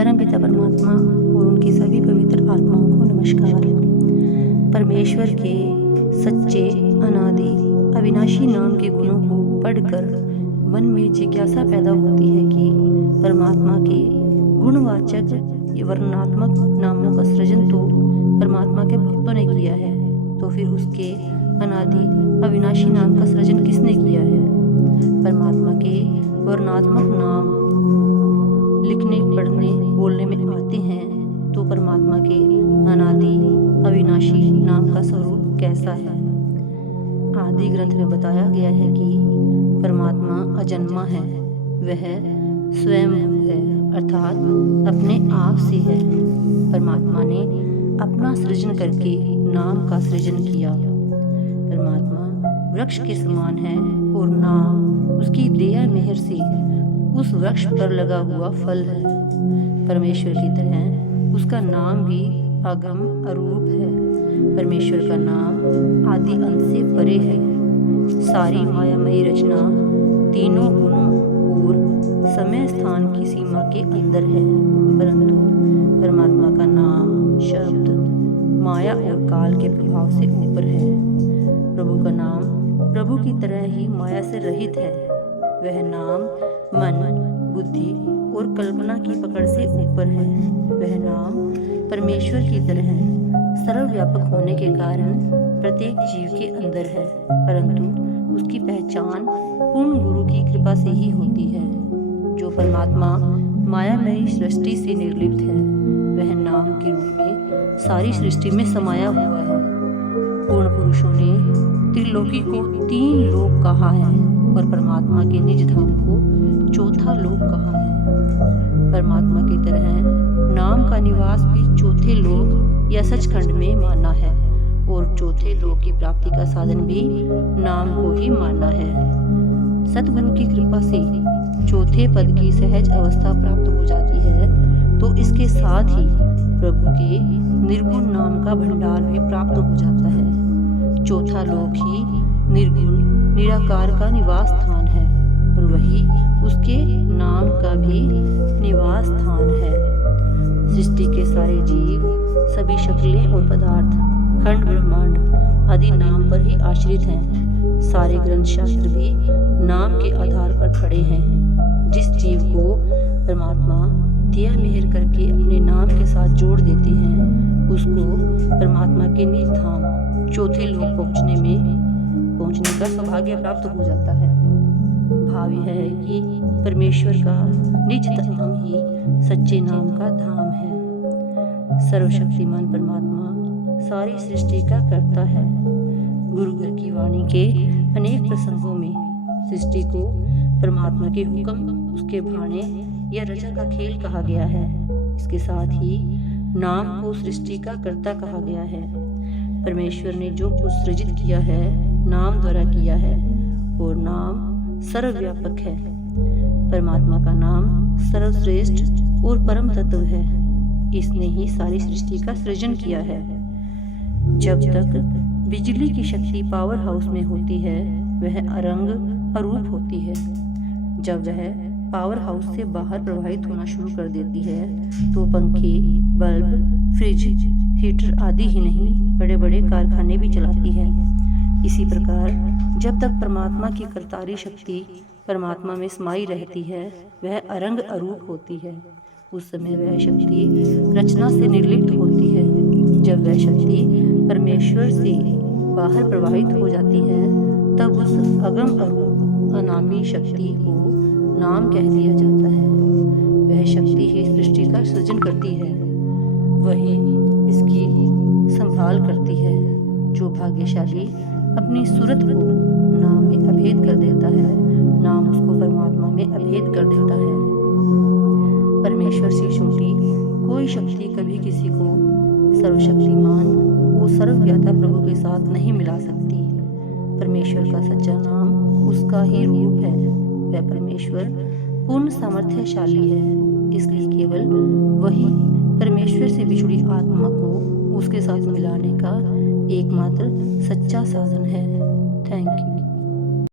परमपिता परमात्मा और उनकी सभी पवित्र आत्माओं को नमस्कार। परमेश्वर के सच्चे, अनादि, अविनाशी नाम के गुणों को पढ़कर मन में जिज्ञासा पैदा होती है कि परमात्मा के गुणवाचक वर्णनात्मक नामों का सृजन तो परमात्मा के भक्तों ने किया है, तो फिर उसके अनादि अविनाशी नाम का सृजन किसने किया है? परमात्मा के वर्णनात्मक नाम लिखने, पढ़ने, बोलने में आते हैं तो परमात्मा के अनादि अविनाशी नाम का स्वरूप कैसा है? आदि ग्रंथ में बताया गया है कि परमात्मा अजन्मा है, वह स्वयं है, अर्थात अपने आप से है। परमात्मा ने अपना सृजन करके नाम का सृजन किया। परमात्मा वृक्ष के समान है और नाम उसकी दया मेहर से उस वृक्ष पर लगा हुआ फल है। परमेश्वर की तरह उसका नाम भी अगम अरूप है। परमेश्वर का नाम आदि अंत से परे है। सारी मायामयी रचना तीनों गुणों और समय स्थान की सीमा के अंदर है, परंतु परमात्मा का नाम शब्द माया और काल के प्रभाव से ऊपर है। प्रभु का नाम प्रभु की तरह ही माया से रहित है। वह नाम मन, बुद्धि और कल्पना की पकड़ से ऊपर है। वह नाम परमेश्वर की तरह सर्वव्यापक होने के कारण प्रत्येक जीव के अंदर है, परंतु उसकी पहचान पूर्ण गुरु की कृपा से ही होती है। जो परमात्मा मायामयी सृष्टि से निर्लिप्त है, वह नाम के रूप में सारी सृष्टि में समाया हुआ है। पूर्ण पुरुषों ने त्रिलोकी को 3 लोक कहा है और परमात्मा के निज धाम को 4था लोक कहा है। परमात्मा की तरह नाम का निवास भी 4थे लोक या सचखंड में माना है और 4थे लोक की प्राप्ति का साधन भी नाम को ही माना है। सतगुरु की कृपा से 4थे पद की सहज अवस्था प्राप्त हो जाती है, तो इसके साथ ही प्रभु के निर्गुण नाम का भंडार भी प्राप्त हो जाता है। 4था लोक ही निर्गुण निराकार का निवास स्थान है और वही उसके नाम का भी निवास स्थान है। सृष्टि के सारे जीव, सभी शक्लें और पदार्थ, खंड ब्रह्मांड आदि नाम पर ही आश्रित हैं। सारे ग्रंथ शास्त्र भी नाम के आधार पर खड़े हैं। जिस जीव को परमात्मा दया मेहर करके अपने नाम के साथ जोड़ देते हैं, उसको परमात्मा के निज धाम 4थे लोक पहुंचने का सौभाग्य प्राप्त हो जाता है। भाव यह है कि परमेश्वर का निज धाम ही सच्चे नाम का धाम है। सर्वशक्तिमान परमात्मा सारी सृष्टि का कर्ता है। गुरु घर की वाणी के अनेक प्रसंगों में सृष्टि को परमात्मा के हुक्म, उसके भाणे या रजा का खेल कहा गया है। इसके साथ ही नाम को सृष्टि का कर्ता कहा गया है। परमेश्वर ने जो कुछ सृजित किया है, नाम द्वारा किया है और नाम सर्वव्यापक है। परमात्मा का नाम सर्वश्रेष्ठ और परम तत्व है। इसने ही सारी सृष्टि का सृजन किया है। जब तक बिजली की शक्ति पावर हाउस में होती है, वह अरंग अरूप होती है। जब वह पावर हाउस से बाहर प्रवाहित होना शुरू कर देती है, तो पंखे, बल्ब, फ्रिज, हीटर आदि ही नहीं, बड़े बड़े कारखाने भी चलाती है। इसी प्रकार जब तक परमात्मा की कर्तारी शक्ति परमात्मा में समाई रहती है, वह अरंग अरूप होती है। उस समय वह शक्ति रचना से निर्लिप्त होती है। जब वह शक्ति परमेश्वर से बाहर प्रवाहित हो जाती है, तब उस अगम अरूप अनामी शक्ति को नाम कह दिया जाता है। वह शक्ति ही सृष्टि का सृजन करती है, वही इसकी संभाल करती है। जो भाग्यशाली अपनी सूरत को नाम में अभेद कर देता है, नाम उसको परमात्मा में अभेद कर देता है। परमेश्वर से छोटी कोई शक्ति कभी किसी को सर्वशक्तिमान वो सर्वज्ञाता प्रभु के साथ नहीं मिला सकती। परमेश्वर का सच्चा नाम उसका ही रूप है। वह परमेश्वर पूर्ण सामर्थ्यशाली है, इसलिए केवल वही परमेश्वर से बिछुड़ी आत्मा को उसके साथ मिलाने का एकमात्र सच्चा साधन है। Thank you.